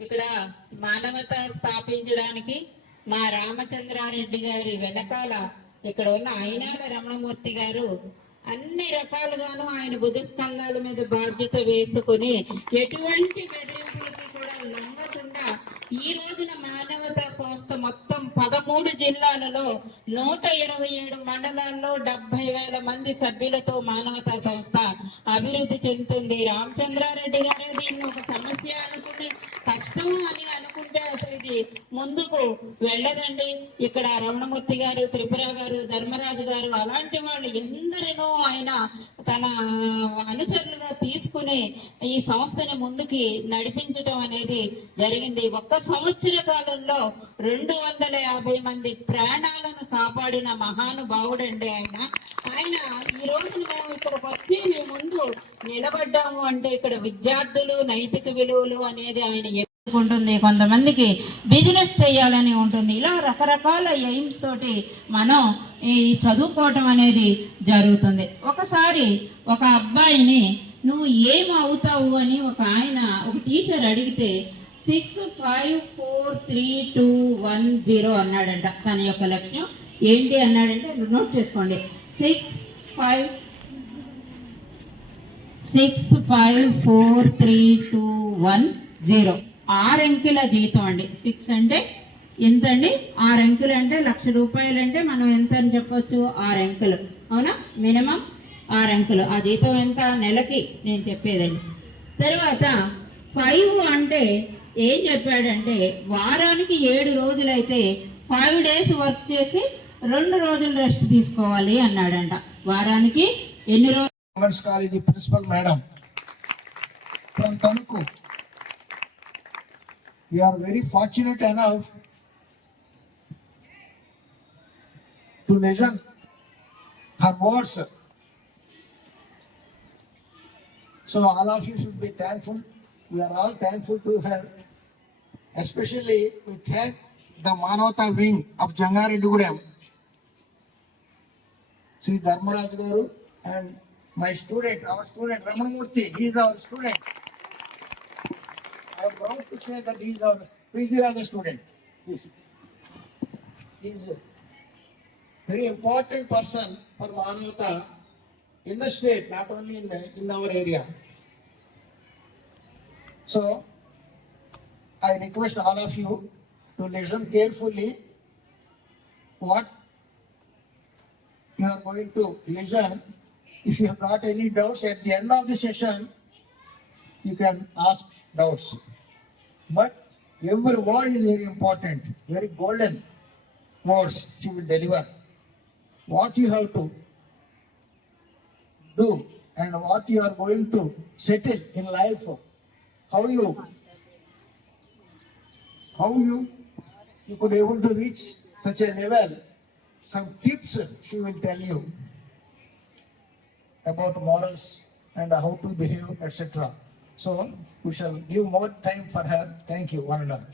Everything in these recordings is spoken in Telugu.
ఇక్కడ మానవత స్థాపించడానికి మా రామచంద్రారెడ్డి గారి వెనకాల ఇక్కడ ఉన్న అయినాల రమణమూర్తి గారు అన్ని రకాలుగాను ఆయన బుధస్కంధాల మీద బాధ్యత వేసుకుని ఎటువంటి బెదిరింపులకి కూడా లొంగకుండా ఈ రోజున మానవతా సంస్థ మొత్తం పదమూడు జిల్లాలలో నూట ఇరవై ఏడు మండలాల్లో డెబ్బై వేల మంది సభ్యులతో మానవతా సంస్థ అభివృద్ధి చెందుతుంది. రామచంద్రారెడ్డి గారు దీన్ని ఒక సమస్య అనుకుని కష్టం అని అనుకుంటే అసలు ఇది ముందుకు వెళ్ళదండి. ఇక్కడ రమణమూర్తి గారు త్రిపుర గారు ధర్మరాజు గారు అలాంటి వాళ్ళు ఎందరినో ఆయన తన అనుచరులుగా తీసుకుని ఈ సంస్థని ముందుకి నడిపించటం అనేది జరిగింది. ఒక్క సంవత్సర కాలంలో రెండు వందల యాభై మంది ప్రాణాలను కాపాడిన మహానుభావుడండి ఆయన. ఆయన ఈ రోజు మేము ఇక్కడికి వచ్చి నిలబడ్డాము అంటే ఇక్కడ విద్యార్థులు నైతిక విలువలు అనేది ఆయన ఉంటుంది కొంతమందికి బిజినెస్ చేయాలని ఉంటుంది. ఇలా రకరకాల ఎయిమ్స్ తోటి మనం ఈ చదువుకోవటం అనేది జరుగుతుంది. ఒకసారి ఒక అబ్బాయిని నువ్వు ఏం అవుతావు? అని ఒక ఆయన ఒక టీచర్ అడిగితే six five four three two one zero అన్నాడంట. తన యొక్క లక్ష్యం ఏంటి అన్నాడంటే నోట్ చేసుకోండి. Six five six five four three two one zero ఆరు జీతం అండి. సిక్స్ అంటే ఎంత అండి ఆరు అంటే లక్ష రూపాయలు అంటే మనం ఎంత అని చెప్పొచ్చు? ఆరంకెలు అవునా? మినిమం ఆరు ఆ జీతం ఎంత? నెలకి నేను చెప్పేదండి. తర్వాత ఫైవ్ అంటే ఏం చెప్పాడంటే వారానికి ఏడు రోజులైతే ఫైవ్ డేస్ వర్క్ చేసి రెండు రోజులు రెస్ట్ తీసుకోవాలి అన్నాడంట. వారానికి ఎన్ని రోజులు women's college principal madam from Tanuku we are very fortunate enough to listen her words so all of you should be thankful we are all thankful to her especially we thank the manavata wing of jangaredugudem Sri Dharmaraj Garu and my student, our student Ramanamurthy, he is our student. I am proud to say that he is our Priziraja student. He is a very important person for Manavata in the state, not only in, the, in our area. So, I request all of you to listen carefully what you are going to listen. If you have got any doubts at the end of the session, you can ask doubts. But every word is very important, very golden words she will deliver. What you have to do and what you are going to settle in life, how you how you you could able to reach such a level some tips she will tell you about morals and how to behave etc so we shall give more time for her. Thank you one and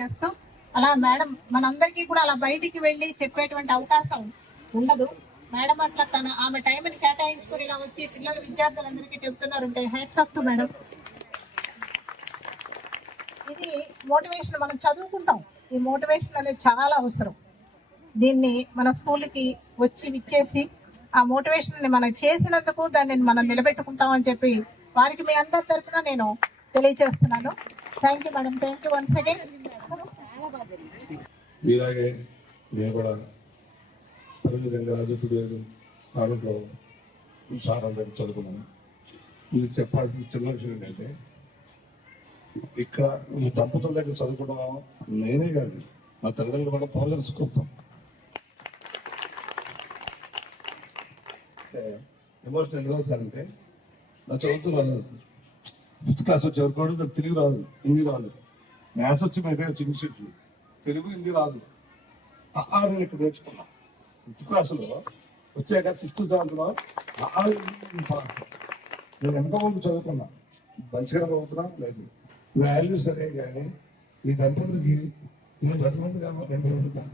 చేస్తాం అలా మేడం మనందరికీ కూడా అలా బయటికి వెళ్ళి చెప్పేటువంటి అవకాశం ఉండదు. మేడం అట్లా తన ఆమె టైంని కేటాయించుకుని ఇలా వచ్చి పిల్లలు విద్యార్థులందరికీ చెప్తున్నారంటే హ్యాట్స్ ఆఫ్ టు మేడం. ఇది మోటివేషన్ మనం చదువుకుంటాం. ఈ మోటివేషన్ అనేది చాలా అవసరం. దీన్ని మన స్కూల్కి వచ్చి విచ్చేసి ఆ మోటివేషన్ మనం చేసినందుకు దాన్ని మనం నిలబెట్టుకుంటాం అని చెప్పి వారికి మీ అందరి తరఫున నేను తెలియజేస్తున్నాను. Thank you madam thank you once again మీలాగే నేను కూడా పరుగు గంగరాజు తుడియారు దాంట్లో సార్ అందరూ చదువుకున్నాను. మీరు చెప్పాల్సిన చిన్న విషయం ఏంటంటే ఇక్కడ ఈ దంపతుల దగ్గర చదువుకోవడం నేనే కాదు మా తల్లిదండ్రులు కూడా పోగలుసుకుంటాం ఎమోషన్ ఎందుకు అవుతానంటే నా చదువుతూ రాదు ఫిఫ్త్ క్లాస్ వచ్చే వరకు కూడా నాకు తెలుగు రాదు హిందీ రాదు. మ్యాథ్స్ వచ్చి మీద ఇంగ్లీష్ వచ్చు. తెలుగు హిందీ రాదు. ఆ ఆ నేను ఇక్కడ నేర్చుకున్నా. ఫిఫ్త్ క్లాసులో వచ్చాక సిక్స్త్ సెవెంత్లో ఆ. నేను ఎంతో ముందు చదువుకున్నా. మంచిగా చదువుతున్నా లేదు. వాల్యూ సరే కానీ ఈ దంపతులకి నేను పది మంది కాదు రెండు మంది కాదు.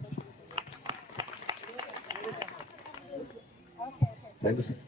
Thank you sir.